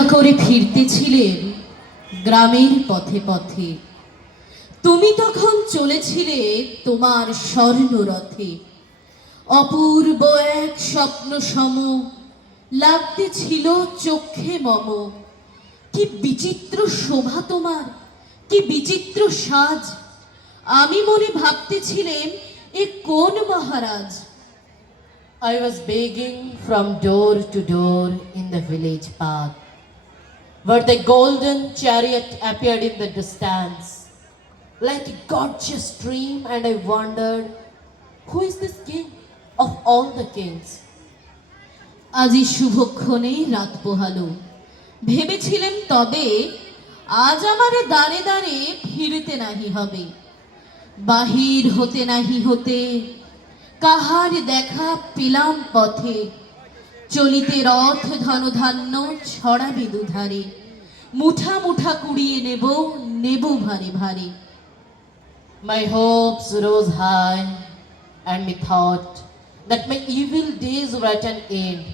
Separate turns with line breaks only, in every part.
পরীক্ষা করে ফিরতেছিলেন গ্রামের পথে পথে। তুমি তখন চলেছিলে তোমার স্বর্ণরথে। অপূর্ব এক স্বপ্ন সম লাগতেছিল চোখে মম। কি বিচিত্র শোভা তোমার কি বিচিত্র সাজ। আমি মনে ভাবতেছিলেন এ কোন মহারাজ?
I was begging from door to door in the village path, where the golden chariot appeared in the distance, like a gorgeous dream, and I wondered, who is this king of all the kings?
আজি শুভক্ষণে রাত পোহালো ভেবেছিলেন তবে আজ আমারে দাঁড়ে দাঁড়ে ফিরতে নাহি হবে বাহির হতে নাহি হতে কাহার দেখা পেলাম পথে চলিতে রথ ধনধান্য ছড়াবে দুধারে মুঠা মুঠা কুড়িয়ে নেব নেব ভারে ভারে
My hopes rose high, and me thought that my evil days were at an end,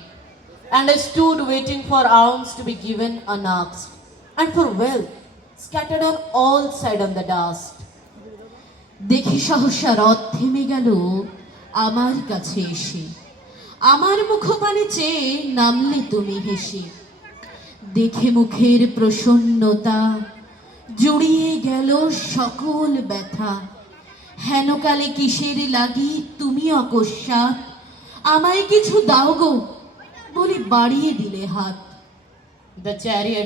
and I stood waiting for alms to be given unasked, and for wealth scattered on all side on the dust.
দেখি সহসা রথ থেমে গেল আমার কাছে এসে আমার মুখপানে চেয়ে নামলে তুমি হেসে। দেখে মুখের প্রসন্নতা, জুড়িয়ে গেল সকল ব্যথা। হেনকালে কিসের লাগি তুমি অকস্মাৎ? আমায় কিছু দাও গো, বলে বাড়িয়ে দিলে হাত।
দ্য